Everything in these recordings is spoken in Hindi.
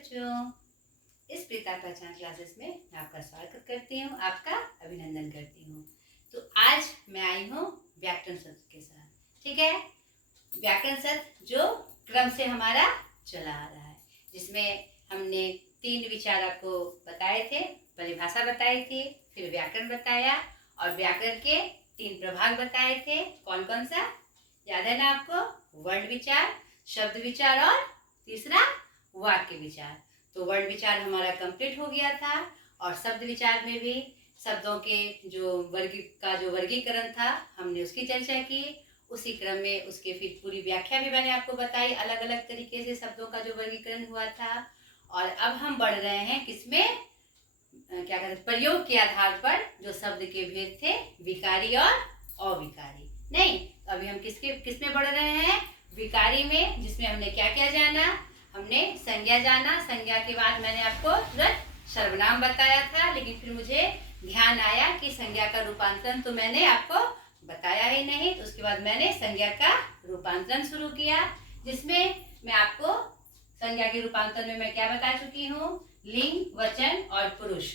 बच्चों, इस प्रीता पहचान क्लासेस में मैं आपका स्वागत करती हूँ, आपका अभिनंदन करती हूँ। तो आज मैं आई हूँ व्याकरण शब्द के साथ, ठीक है। व्याकरण शब्द जो क्रम से हमारा चला आ रहा है, जिसमें हमने 3 विचार आपको बताए थे, परिभाषा बताई थी, फिर व्याकरण बताया और व्याकरण के 3 प्रभाग बताए थे। कौन कौन सा याद है ना आपको? वर्ण विचार, शब्द विचार और तीसरा वाक्य विचार। तो वर्ण विचार हमारा कंप्लीट हो गया था और शब्द विचार में भी शब्दों के जो वर्गीकरण था हमने उसकी चर्चा की। उसी क्रम में उसके फिर पूरी व्याख्या भी मैंने आपको बताई, अलग अलग तरीके से शब्दों का जो वर्गीकरण हुआ था। और अब हम बढ़ रहे हैं किसमें, क्या कहते हैं, प्रयोग के आधार पर जो शब्द के भेद थे, विकारी और अविकारी। नहीं, तो अभी हम किसमें बढ़ रहे हैं? विकारी में, जिसमें हमने क्या क्या जाना? हमने संज्ञा जाना। संज्ञा के बाद मैंने आपको तुरंत सर्वनाम बताया था, लेकिन फिर मुझे ध्यान आया कि संज्ञा का रूपांतरण तो मैंने आपको बताया ही नहीं। तो उसके बाद मैंने संज्ञा का रूपांतरण शुरू किया, जिसमें मैं आपको संज्ञा के रूपांतरण में मैं क्या बता चुकी हूँ? लिंग, वचन और पुरुष।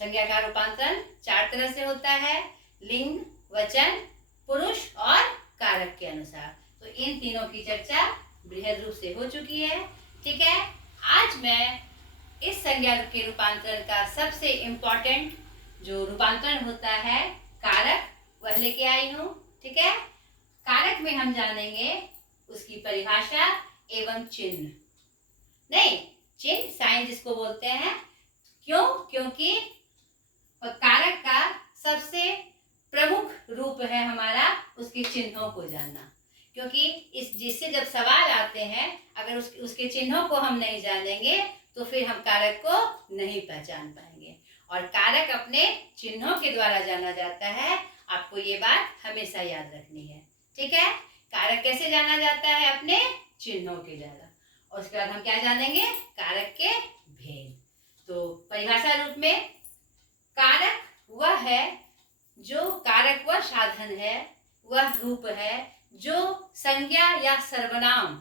संज्ञा का रूपांतरण 4 तरह से होता है, लिंग, वचन, पुरुष और कारक के अनुसार। तो इन तीनों की चर्चा बृहद रूप से हो चुकी है, ठीक है। आज मैं इस संज्ञा के रूपांतरण का सबसे इम्पोर्टेंट जो रूपांतरण होता है, कारक, वह लेके आई हूँ, ठीक है। कारक में हम जानेंगे उसकी परिभाषा एवं चिन्ह। नहीं, चिन्ह, साइन जिसको बोलते हैं। क्यों? क्योंकि कारक का सबसे प्रमुख रूप है हमारा उसके चिन्हों को जानना। क्योंकि जिससे जब सवाल आते हैं, अगर उसके चिन्हों को हम नहीं जानेंगे तो फिर हम कारक को नहीं पहचान पाएंगे। और कारक अपने चिन्हों के द्वारा जाना जाता है। आपको ये बात हमेशा याद रखनी है, ठीक है। कारक कैसे जाना जाता है? अपने चिन्हों के द्वारा। और उसके बाद हम क्या जानेंगे? कारक के भेद। तो परिभाषा रूप में कारक वह है जो कारक वह साधन है, वह रूप है जो संज्ञा या सर्वनाम,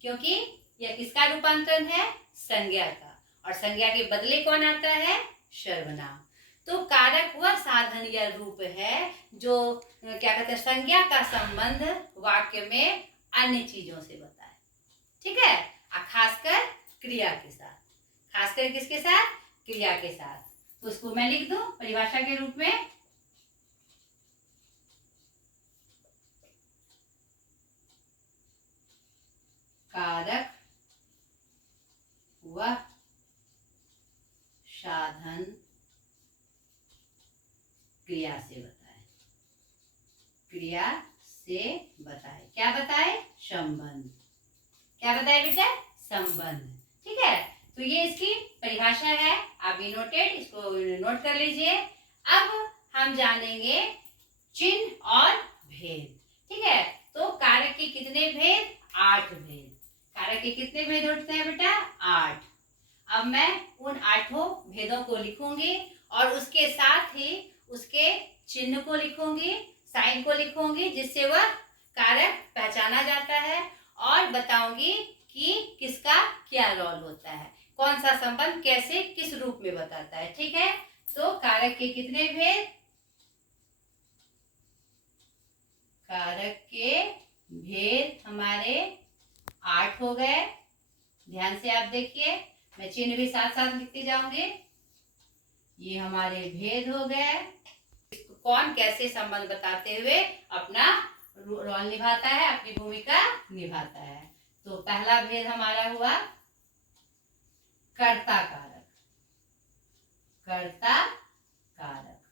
क्योंकि यह किसका रूपांतरण है? संज्ञा का। और संज्ञा के बदले कौन आता है? सर्वनाम। तो कारक वह साधन या रूप है जो क्या कहते हैं, संज्ञा का संबंध वाक्य में अन्य चीजों से बताए, ठीक है। खासकर क्रिया के साथ। खासकर किसके साथ? क्रिया के साथ। तो उसको मैं लिख दूं परिभाषा के रूप में। कारक वह साधन क्रिया से बताए। क्रिया से बताए। क्या बताए? संबंध। क्या बताए बेटा? संबंध, ठीक है। तो ये इसकी परिभाषा है, आप भी नोटेड, इसको नोट कर लीजिए। अब हम जानेंगे चिन्ह और भेद, ठीक है। तो कारक के कितने भेद? 8 भेद। कारक के कितने भेद होते हैं बेटा? 8। अब मैं उन 8 भेदों को लिखूंगी और उसके साथ ही उसके चिन्ह को लिखूंगी, साइन को लिखूंगी, जिससे वह कारक पहचाना जाता है। और बताऊंगी कि किसका क्या रोल होता है, कौन सा संबंध कैसे किस रूप में बताता है, ठीक है। तो कारक के कितने भेद? कारक के भेद हमारे 8 हो गए। ध्यान से आप देखिए, मैं चिन्ह भी साथ साथ लिखती जाऊंगी। ये हमारे भेद हो गए। कौन कैसे संबंध बताते हुए अपना रोल निभाता है, अपनी भूमिका निभाता है। तो पहला भेद हमारा हुआ कर्ता कारक। कर्ता कारक।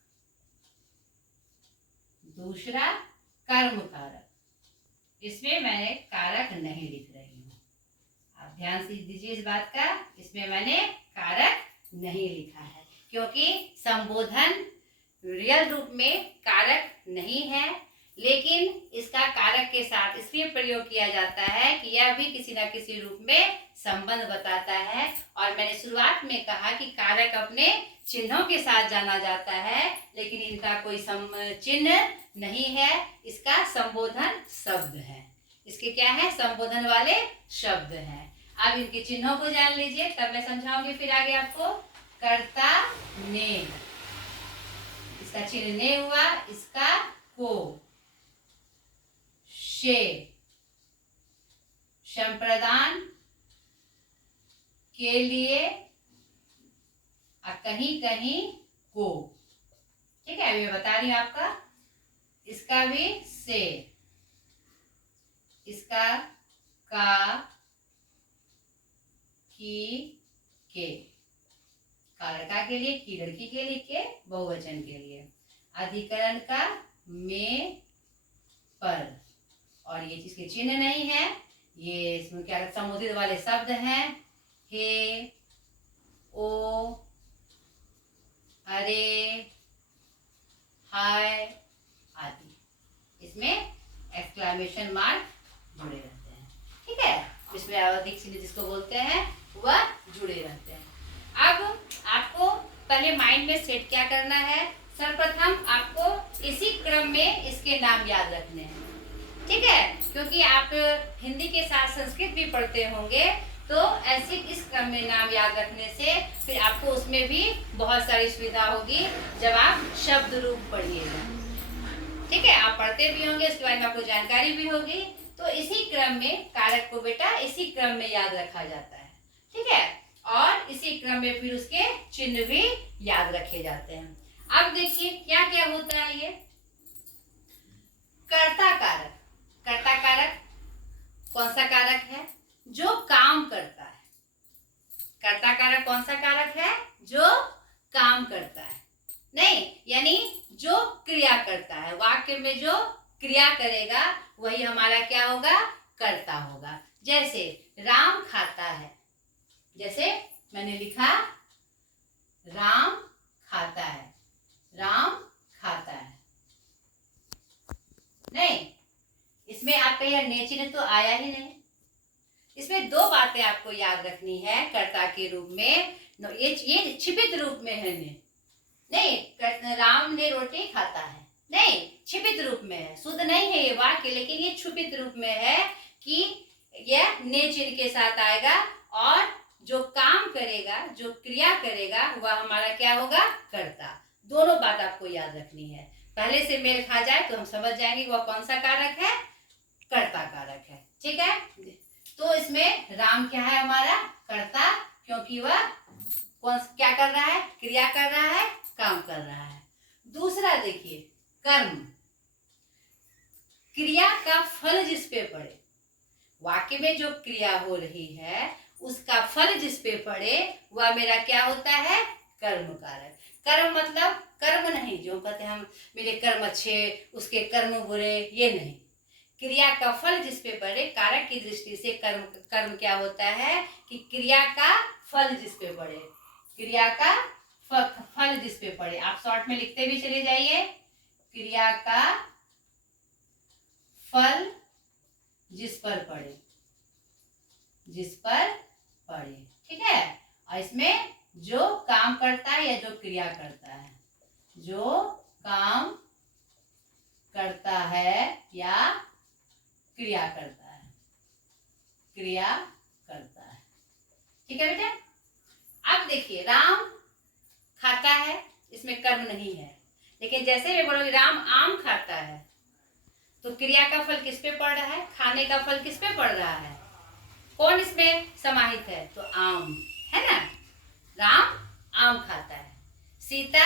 दूसरा कर्म कारक। इसमें मैंने कारक नहीं लिख रही हूँ, आप ध्यान से दीजिए इस बात का। इसमें मैंने कारक नहीं लिखा है क्योंकि संबोधन रियल रूप में कारक नहीं है, लेकिन इसका कारक के साथ इसलिए प्रयोग किया जाता है कि यह भी किसी न किसी रूप में संबंध बताता है। और मैंने शुरुआत में कहा कि कारक अपने चिन्हों के साथ जाना जाता है, लेकिन इनका कोई चिन्ह नहीं है, इसका संबोधन शब्द है। इसके क्या है? संबोधन वाले शब्द हैं। अब इनके चिन्हों को जान लीजिए, तब मैं समझाऊंगी फिर आगे आपको। कर्ता ने, इसका चिन्ह ने हुआ, इसका को। शे, संप्रदान के लिए, और कहीं कहीं को। ठीक है, अभी मैं बता रही हूं आपका। इसका भी से, इसका का, की, के, का लड़का के लिए, की लड़की के लिए, के बहुवचन के लिए। अधिकरण का में, पर, और ये जिसके चिन्ह नहीं है, ये इसमें क्या समुद्र वाले शब्द हैं। हे, ओ, अरे, हाय आदि, इसमें एक्सक्लेमेशन मार्क जुड़े रहते हैं। ठीक है, इसमें आवधिक चिन्ह जिसको बोलते हैं वह जुड़े रहते हैं। अब आपको पहले माइंड में सेट क्या करना है, सर्वप्रथम आपको इसी क्रम में इसके नाम याद रखने हैं। ठीक है, क्योंकि आप हिंदी के साथ संस्कृत भी पढ़ते होंगे, तो ऐसे इस क्रम में नाम याद रखने से फिर आपको उसमें भी बहुत सारी सुविधा होगी जब आप शब्द रूप पढ़िएगा। ठीक है, आप पढ़ते भी होंगे, उसके बारे में आपको जानकारी भी होगी। तो इसी क्रम में कारक को बेटा इसी क्रम में याद रखा जाता है। ठीक है, और इसी क्रम में फिर उसके चिन्ह भी याद रखे जाते हैं। अब देखिए क्या क्या होता है ये। कर्ता कारक, कर्ता कारक कौन सा कारक है, जो काम करता है। कर्ता कारक कौन सा कारक है, जो काम करता है, नहीं यानी जो क्रिया करता है। वाक्य में जो क्रिया करेगा वही हमारा क्या होगा, कर्ता होगा। जैसे राम खाता है, जैसे मैंने लिखा राम खाता है, राम खाता है। नहीं, इसमें आप कहिए ने चिन्ह तो आया ही नहीं। इसमें दो बातें आपको याद रखनी है कर्ता के रूप में। ये छिपित रूप में है ने, नहीं राम ने रोटी खाता है, नहीं छिपित रूप में है, शुद्ध नहीं है ये वाक्य, लेकिन ये छुपित रूप में है कि यह ने चिन्ह के साथ आएगा, और जो काम करेगा, जो क्रिया करेगा वह हमारा क्या होगा, कर्ता। दोनों बात आपको याद रखनी है, पहले से मेल खा जाए तो हम समझ जाएंगे वह कौन सा कारक है, कर्ता कारक है। ठीक है, तो इसमें राम क्या है हमारा, कर्ता, क्योंकि वह कौन क्या कर रहा है, क्रिया कर रहा है, काम कर रहा है। दूसरा देखिए कर्म, क्रिया का फल जिस पे पड़े, वाक्य में जो क्रिया हो रही है उसका फल जिस पे पड़े वह मेरा क्या होता है, कर्म कारक। कर्म मतलब कर्म नहीं, जो कहते हैं हम मेरे कर्म अच्छे उसके कर्म बुरे, ये नहीं। क्रिया का फल जिस पे पड़े, कारक की दृष्टि से कर्म, कर्म क्या होता है कि क्रिया का फल जिस पे पड़े, क्रिया का फल जिस पे पड़े। आप शॉर्ट में लिखते भी चले जाइए, क्रिया का फल जिस पर पड़े, जिस पर पड़े। ठीक है, और इसमें जो काम करता है या जो क्रिया करता है, जो काम करता है या क्रिया करता है, क्रिया करता है। ठीक है बेटा, अब देखिए राम खाता है, इसमें कर्म नहीं है, लेकिन जैसे मैं बोलूंगी राम आम खाता है, तो क्रिया का फल किस पे पड़ रहा है, खाने का फल किस पे पड़ रहा है, कौन इसमें समाहित है, तो आम है ना। राम आम खाता है, सीता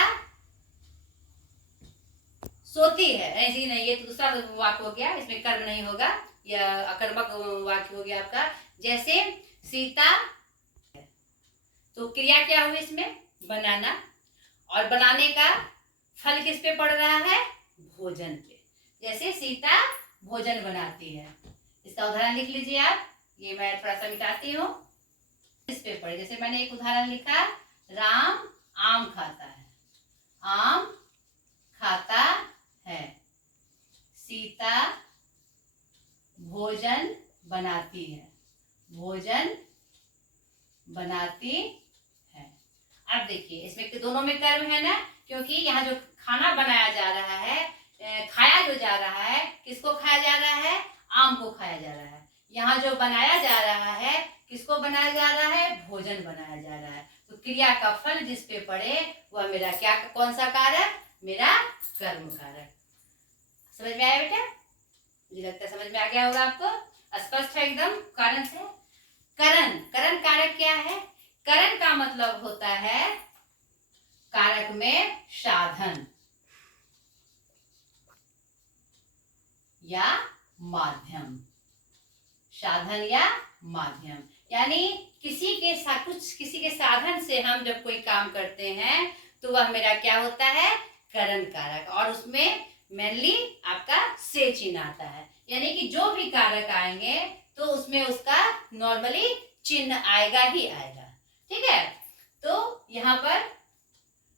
सोती है, ऐसी नहीं, ये दूसरा वाक्य हो गया, इसमें कर्म नहीं होगा, या अकर्मक वाक्य हो गया आपका। जैसे सीता, तो क्रिया क्या हुई इसमें, बनाना, और बनाने का फल किस पे पड़ रहा है, भोजन पे। जैसे सीता भोजन बनाती है, इसका उदाहरण लिख लीजिए आप, ये मैं थोड़ा सा मिटाती हूँ। इस पे पड़े, जैसे मैंने एक उदाहरण लिखा, राम आम खाता है, आम खाता है, सीता भोजन बनाती है, भोजन बनाती है। अब देखिए इसमें दोनों में कर्म है ना, क्योंकि यहाँ जो खाना बनाया जा रहा है, खाया जो जा रहा है, किसको खाया जा रहा है, आम को खाया जा रहा है। यहाँ जो बनाया जा रहा है किसको बनाया जा रहा है? भोजन बनाया जा रहा है। तो क्रिया का फल जिस पे पड़े वह मेरा क्या, कौन सा कारक? मेरा कर्म कारक। समझ में आया बेटा? मुझे लगता है समझ में आ गया होगा आपको। स्पष्ट है एकदम कारण से। करण, करण कारक क्या है? करण का मतलब होता है कारक में साधन या माध्यम। साधन या माध्यम यानी किसी के साधन से हम जब कोई काम करते हैं तो वह मेरा क्या होता है? करण कारक। और उसमें मेनली आपका से चिन्ह आता है, यानी कि जो भी कारक आएंगे तो उसमें उसका नॉर्मली चिन्ह आएगा ही आएगा। ठीक है, तो यहाँ पर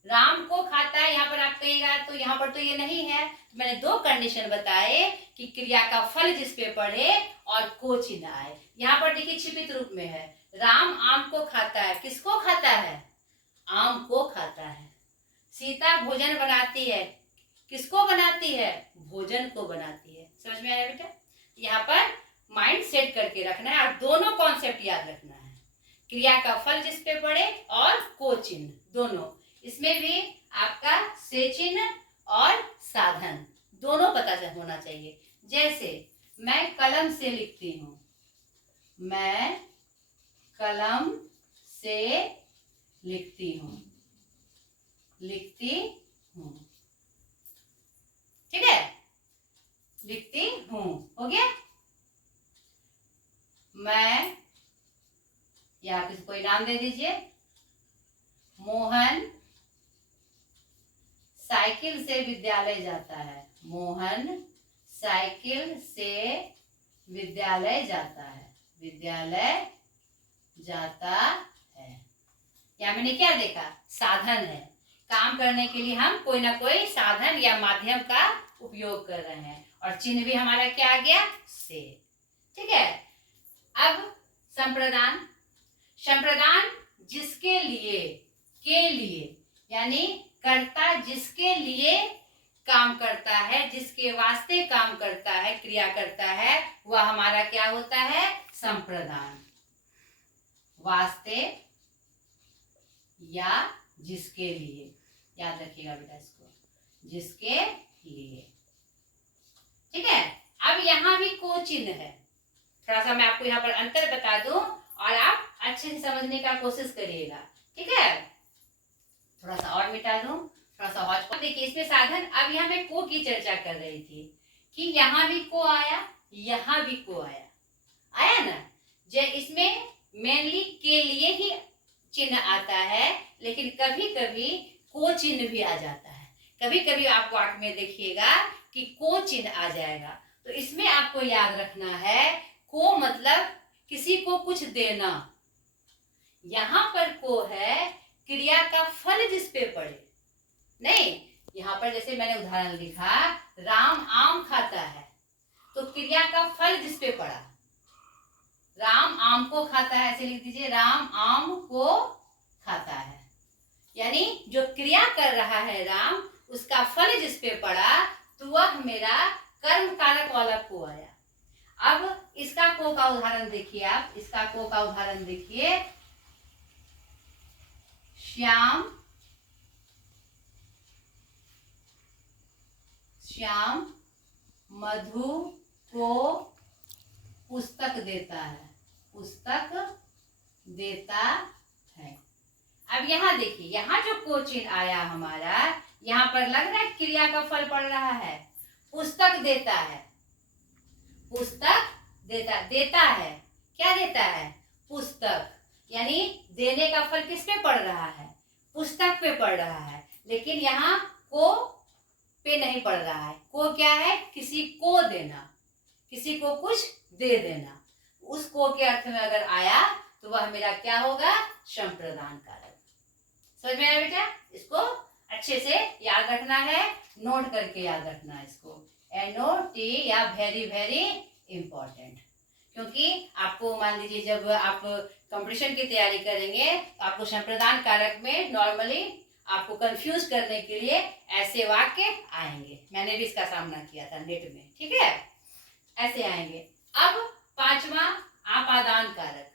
राम को खाता है, यहाँ पर आप कहिएगा तो यहाँ पर तो ये नहीं है। मैंने दो कंडीशन बताए कि क्रिया का फल जिस पे पड़े और को चिन्ह आए। यहाँ पर देखिए छिपित रूप में है, राम आम को खाता है। किसको खाता है? आम को खाता है। सीता भोजन बनाती है। किसको बनाती है? भोजन को बनाती है। समझ में आया बेटा? यहाँ पर माइंड सेट करके रखना है और दोनों कॉन्सेप्ट याद रखना है, क्रिया का फल जिस पे पड़े और को चिन्ह दोनों। इसमें भी आपका से चिन्ह और साधन दोनों पता होना चाहिए। जैसे मैं कलम से लिखती हूँ, मैं कलम से लिखती हूँ, लिखती हूँ। ठीक है, लिखती हूँ हो गया। मैं, या किसी कोई नाम दे दीजिए, मोहन साइकिल से विद्यालय जाता है। मोहन साइकिल से विद्यालय जाता है, विद्यालय जाता है। या मैंने क्या देखा? साधन है। काम करने के लिए हम कोई ना कोई साधन या माध्यम का उपयोग कर रहे हैं और चिन्ह भी हमारा क्या आ गया? से। ठीक है, अब संप्रदान। संप्रदान जिसके लिए, के लिए, यानी कर्ता जिसके लिए काम करता है, जिसके वास्ते काम करता है, क्रिया करता है, वह हमारा क्या होता है? संप्रदान। वास्ते या जिसके लिए, याद रखिएगा बेटा इसको, जिसके लिए। ठीक है, अब यहाँ भी को चिन्ह है। थोड़ा सा मैं आपको यहाँ पर अंतर बता दूं और आप अच्छे से समझने का कोशिश करिएगा। ठीक है, थोड़ा सा और मिटा दूं, थोड़ा सा और देखिए इसमें साधन। अब यहाँ मैं को की चर्चा कर रही थी कि यहाँ भी को आया, यहाँ भी को आया, आया ना। इसमें मेनली के लिए ही चिन्ह आता है, लेकिन कभी कभी को चिन्ह भी आ जाता है। कभी कभी आप वाक्य में देखिएगा कि को चिन्ह आ जाएगा। तो इसमें आपको याद रखना है, को मतलब किसी को कुछ देना। यहाँ पर को है क्रिया का फल जिस पे पड़े। नहीं, यहाँ पर जैसे मैंने उदाहरण लिखा, राम आम खाता है, तो क्रिया का फल जिस पे पड़ा, राम आम को खाता है, ऐसे लिख दीजिए, राम आम को खाता है। यानी जो क्रिया कर रहा है राम, उसका फल जिस पे पड़ा तो वह मेरा कर्म कारक वाला को आया। अब इसका को का उदाहरण देखिए, आप इसका को का उदाहरण देखिए, श्याम, श्याम मधु को पुस्तक देता है, पुस्तक देता है। अब यहाँ देखिए, यहाँ जो को चिन्ह आया हमारा, यहाँ पर लग रहा है क्रिया का फल पड़ रहा है, पुस्तक देता है, पुस्तक देता, देता है, क्या देता है? पुस्तक। यानी देने का फल किस पे पड़ रहा है? पुस्तक पे पड़ रहा है। लेकिन यहाँ को पे नहीं पड़ रहा है। को क्या है? किसी को देना, किसी को कुछ दे देना। उस को के अर्थ में अगर आया तो वह मेरा क्या होगा? संप्रदान कारक। समझ में आया बेटा? इसको अच्छे से याद रखना है, नोट करके याद रखना है इसको, NOT या वेरी वेरी इंपॉर्टेंट। क्योंकि आपको मान लीजिए जब आप कंपटीशन की तैयारी करेंगे तो आपको संप्रदान कारक में नॉर्मली आपको कंफ्यूज करने के लिए ऐसे वाक्य आएंगे। मैंने भी इसका सामना किया था नेट में। ठीक है, ऐसे आएंगे। अब पांचवा आपादान कारक।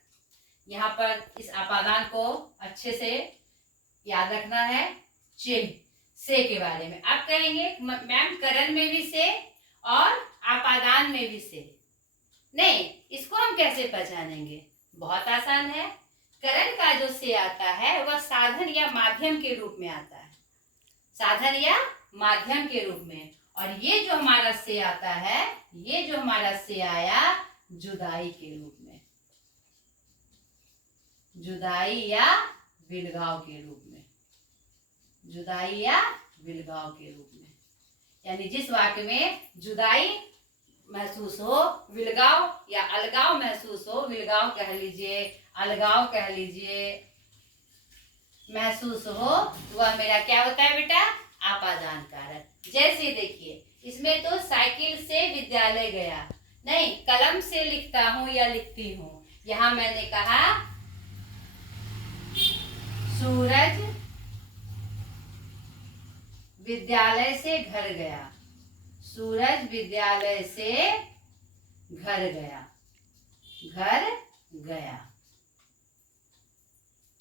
यहाँ पर इस अपादान को अच्छे से याद रखना है। चिन्ह से के बारे में आप कहेंगे मैम करण में भी से और अपादान में भी से, नहीं, इसको हम कैसे पहचानेंगे? बहुत आसान है। करण का जो से आता है वह साधन या माध्यम के रूप में आता है, साधन या माध्यम के रूप में। और ये जो हमारा से आता है, ये जो हमारा से आया जुदाई के रूप में, जुदाई या विलगाव के रूप में, जुदाई या विलगाव के रूप में। यानी जिस वाक्य में जुदाई महसूस हो, विलगाव या अलगाव महसूस हो, विलगाव कह लीजिए, अलगाव कह लीजिए, महसूस हो, तो वह मेरा क्या होता है बेटा? आपादान कारक। जैसे देखिए इसमें तो साइकिल से विद्यालय गया, नहीं, कलम से लिखता हूँ या लिखती हूँ। यहाँ मैंने कहा सूरज विद्यालय से घर गया, सूरज विद्यालय से घर गया, घर गया।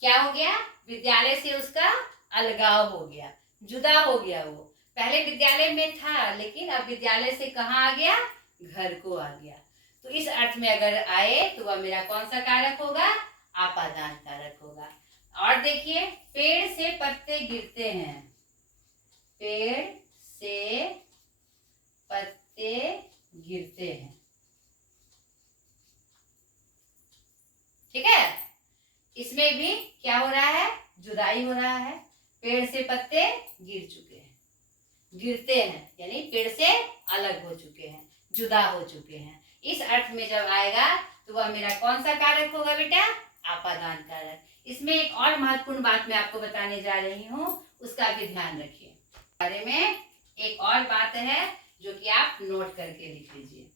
क्या हो गया? विद्यालय से उसका अलगाव हो गया, जुदा हो गया। वो पहले विद्यालय में था, लेकिन अब विद्यालय से कहाँ आ गया? घर को आ गया। तो इस अर्थ में अगर आए तो वह मेरा कौन सा कारक होगा? आपादान कारक होगा। और देखिए पेड़ से पत्ते गिरते हैं, पेड़ से पत्ते गिरते हैं, ठीक है। इसमें भी क्या हो रहा है? जुदाई हो रहा है। पेड़ से पत्ते गिर चुके हैं, गिरते हैं यानी पेड़ से अलग हो चुके हैं, जुदा हो चुके हैं। इस अर्थ में जब आएगा तो वह मेरा कौन सा कारक होगा बेटा? आपादान कारक। इसमें एक और महत्वपूर्ण बात मैं आपको बताने जा रही हूँ, उसका भी ध्यान रखिए। बारे में एक और बात है जो कि आप नोट करके लिख लीजिए,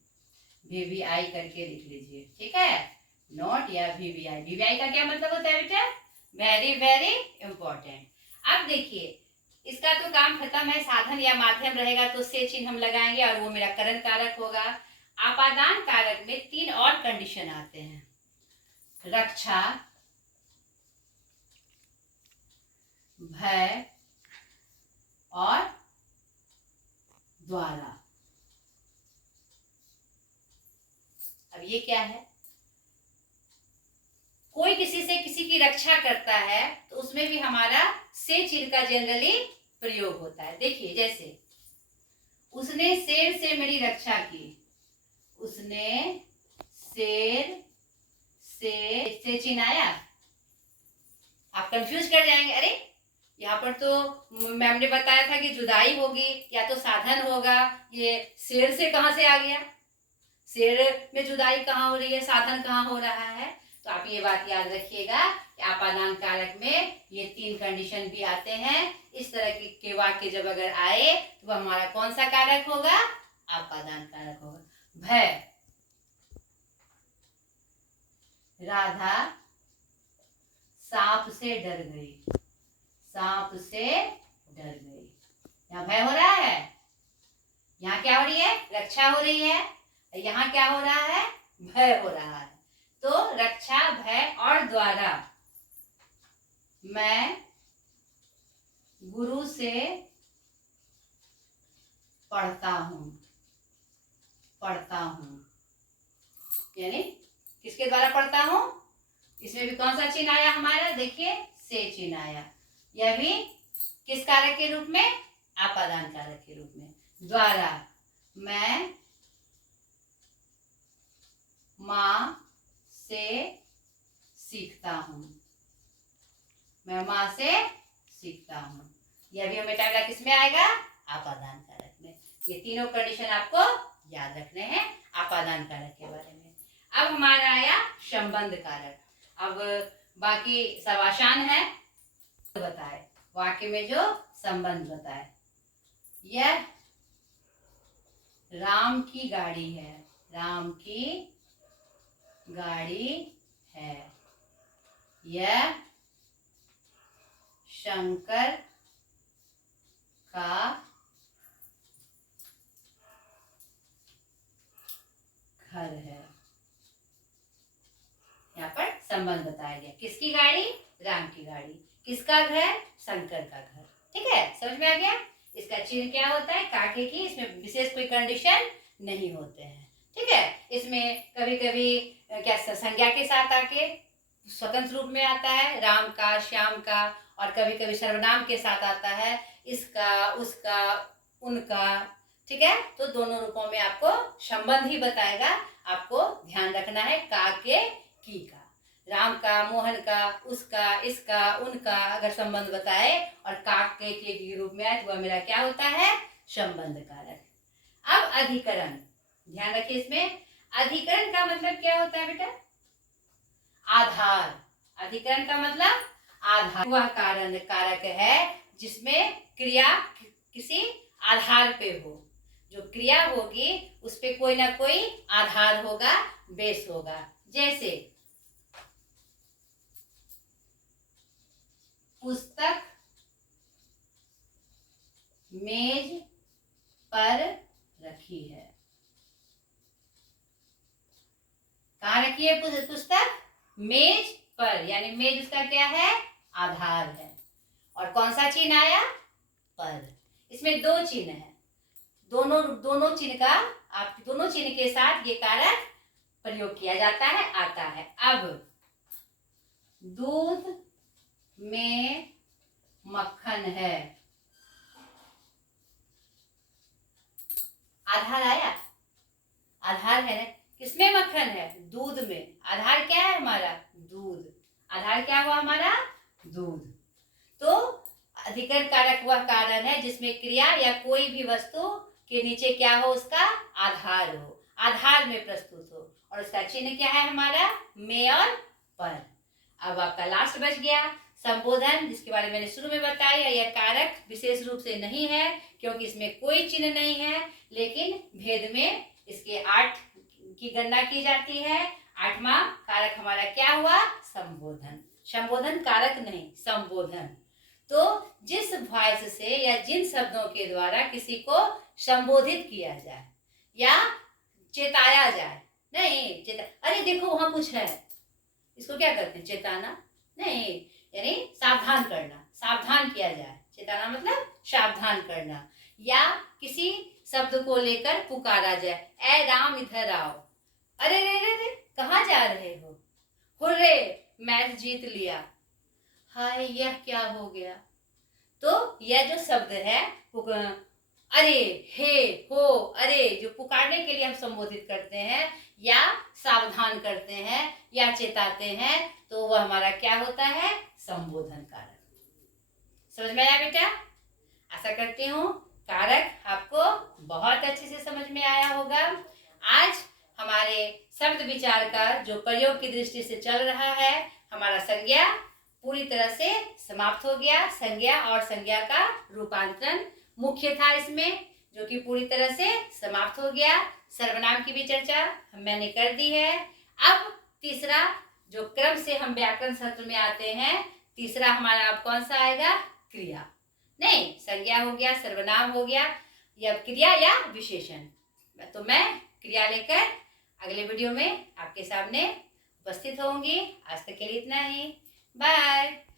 VVI करके लिख लीजिए, ठीक है। नोट या VVI। VVI का क्या मतलब होता है बेटा? Very very important. अब देखिए इसका तो काम खत्म है, साधन या माध्यम रहेगा तो से चिन्ह हम लगाएंगे और वो मेरा करण कारक होगा। आपादान कारक में 3 और कंडीशन आते हैं, रक्षा, भय और द्वारा। अब ये क्या है? कोई किसी से किसी की रक्षा करता है तो उसमें भी हमारा से चिन्ह का जनरली प्रयोग होता है। देखिए जैसे उसने शेर से मेरी रक्षा की, उसने शेर से चिन्ह आया। आप कंफ्यूज कर जाएंगे, अरे यहाँ पर तो मैम ने बताया था कि जुदाई होगी या तो साधन होगा, ये शेर से कहाँ से आ गया? शेर में जुदाई कहाँ हो रही है, साधन कहाँ हो रहा है? तो आप ये बात याद रखिएगा कि आपादान कारक में ये 3 कंडीशन भी आते हैं। इस तरह के वाक्य जब अगर आए तो वह हमारा कौन सा कारक होगा? आपादान कारक होगा। भय, राधा सांप से डर गई, सांप से डर गई। यहाँ भय हो रहा है, यहाँ क्या हो रही है? रक्षा हो रही है। यहाँ क्या हो रहा है? भय हो रहा है। तो रक्षा, भय और द्वारा मैं गुरु से पढ़ता हूँ, पढ़ता हूँ, यानी किसके द्वारा पढ़ता हूँ? इसमें भी कौन सा चिन्ह आया हमारा? देखिए से चिन्ह आया। यह भी किस कारक के रूप में? आपादान कारक के रूप में। द्वारा मैं माँ से सीखता हूँ, मैं माँ से सीखता हूँ। यह भी हमें टाइम किस में आएगा? आपादान कारक में। ये तीनों कंडीशन आपको याद रखने हैं आपादान कारक के बारे में। अब हमारा आया संबंध कारक। अब बाकी सब आसान है, बताए वाक्य में जो संबंध बताए। यह राम की गाड़ी है, राम की गाड़ी है। यह शंकर का घर है। यहाँ पर संबंध बताया गया। किसकी गाड़ी? राम की गाड़ी। किसका घर? शंकर का घर। ठीक है, समझ में आ गया? इसका चिन्ह क्या होता है? काके की। इसमें विशेष कोई कंडीशन नहीं होते हैं। ठीक है, इसमें कभी कभी क्या संज्ञा के साथ आके स्वतंत्र रूप में आता है, राम का, श्याम का, और कभी कभी सर्वनाम के साथ आता है, इसका, उसका, उनका। ठीक है, तो दोनों रूपों में आपको संबंध ही बताएगा। आपको ध्यान रखना है का के की का। राम का, मोहन का, उसका, इसका, उनका अगर संबंध बताए और काक के रूप में आए तो वह मेरा क्या होता है? संबंध कारक। अब अधिकरण, ध्यान रखिए इसमें। अधिकरण का मतलब क्या होता है बेटा? आधार। अधिकरण का मतलब आधार। वह कारण कारक है जिसमें क्रिया किसी आधार पे हो। जो क्रिया होगी उस पे कोई ना कोई आधार होगा, बेस होगा। जैसे पुस्तक मेज पर रखी है। कहाँ रखी है पुस्तक? मेज पर, यानी मेज उसका क्या है? आधार है। और कौन सा चिन्ह आया? पर। इसमें दो चिन्ह है। दोनों चिन्ह का, आप दोनों चिन्ह के साथ ये कारक प्रयोग किया जाता है, आता है। अब दूध में मक्खन है। आधार आया? आधार है ना? किसमें मक्खन है? दूध में। आधार क्या है हमारा? दूध। आधार क्या हुआ हमारा? दूध। तो अधिकरण कारक वह कारण है जिसमें क्रिया या कोई भी वस्तु के नीचे क्या हो? उसका आधार हो, आधार में प्रस्तुत हो, और उसका चिन्ह क्या है हमारा? में और पर। अब आपका लास्ट बच गया संबोधन, जिसके बारे में मैंने शुरू में बताया। यह कारक विशेष रूप से नहीं है क्योंकि इसमें कोई चिन्ह नहीं है, लेकिन भेद में इसके 8 की गणना की जाती है। 8वां कारक हमारा क्या हुआ? संबोधन। संबोधन कारक नहीं, संबोधन। तो जिस वॉइस से या जिन शब्दों के द्वारा किसी को संबोधित किया जाए या चेताया जाए। नहीं अरे देखो वहां कुछ है, इसको क्या कहते हैं? चेताना नहीं, यानी सावधान करना, सावधान किया जाए। चेताना मतलब सावधान करना। या किसी शब्द को लेकर पुकारा जाए, ए राम इधर आओ। अरे रे रे रे, कहाँ जा रहे हो? हुर्रे, मैच जीत लिया। हाय, यह क्या हो गया? तो यह जो शब्द है अरे, हे, हो, अरे, जो पुकारने के लिए हम संबोधित करते हैं या सावधान करते हैं या चेताते हैं, तो वह हमारा क्या होता है? संबोधन कारक। समझ में आया बेटा? आशा करती हूँ कारक आपको बहुत अच्छे से समझ में आया होगा। आज हमारे शब्द विचार का जो प्रयोग की दृष्टि से चल रहा है, हमारा संज्ञा पूरी तरह से समाप्त हो गया। संज्ञा और संज्ञा का रूपांतरण मुख्य था इसमें, जो कि पूरी तरह से समाप्त हो गया। सर्वनाम की भी चर्चा मैंने कर दी है। अब तीसरा जो क्रम से हम व्याकरण सत्र में आते हैं, तीसरा हमारा अब कौन सा आएगा? क्रिया। नहीं, संज्ञा हो गया, सर्वनाम हो गया, या क्रिया या विशेषण। तो मैं क्रिया लेकर अगले वीडियो में आपके सामने उपस्थित होंगी। आज तक के लिए इतना ही। बाय।